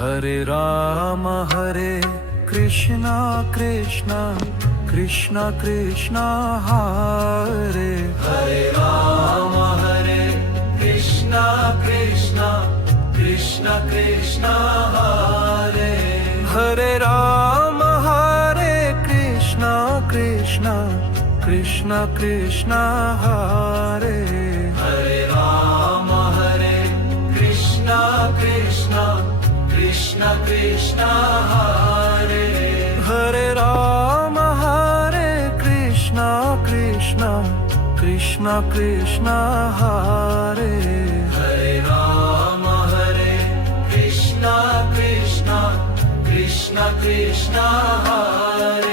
Hare Ram Krishna Krishna Krishna Krishna Hare Hare Ram Krishna Krishna Krishna Krishna Hare Hare Ram Krishna Krishna Krishna Krishna Hare Hare Ram Krishna Krishna Krishna Krishna Hare Hare Ram Krishna Krishna Krishna Krishna Hare Hare Ram Krishna Krishna Krishna Krishna Hare